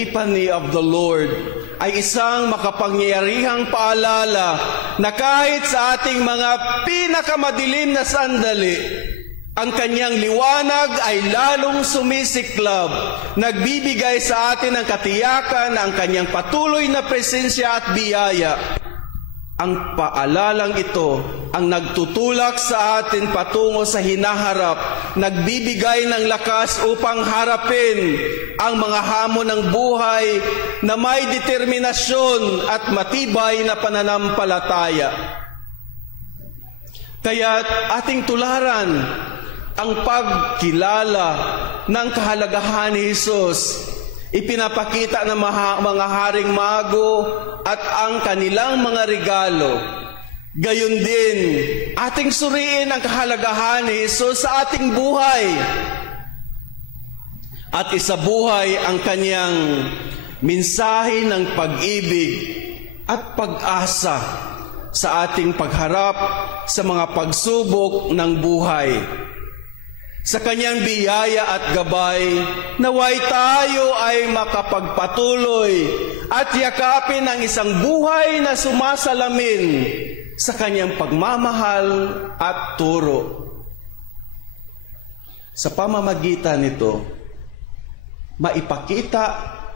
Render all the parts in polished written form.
Epiphany of the Lord ay isang makapangyarihang paalala na kahit sa ating mga pinakamadilim na sandali, ang kanyang liwanag ay lalong sumisiklab, nagbibigay sa atin ng katiyakan na ang kanyang patuloy na presensya at biyaya. Ang paalalang ito ang nagtutulak sa atin patungo sa hinaharap, nagbibigay ng lakas upang harapin ang mga hamon ng buhay na may determinasyon at matibay na pananampalataya. Kaya't ating tularan ang pagkilala ng kahalagahan ni Jesus. Ipinapakita ng mga haring mago at ang kanilang mga regalo. Gayon din, ating suriin ang kahalagahan ni Jesus sa ating buhay. At isabuhay ang kanyang mensahe ng pag-ibig at pag-asa sa ating pagharap sa mga pagsubok ng buhay. Sa kanyang biyaya at gabay, naway tayo ay makapagpatuloy at yakapin ang isang buhay na sumasalamin sa kanyang pagmamahal at turo. Sa pamamagitan nito, maipakita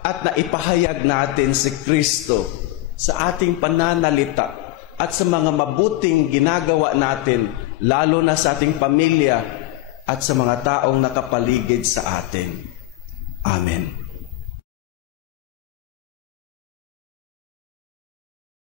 at naipahayag natin si Kristo sa ating pananalita at sa mga mabuting ginagawa natin, lalo na sa ating pamilya at sa mga taong nakapaligid sa atin. Amen.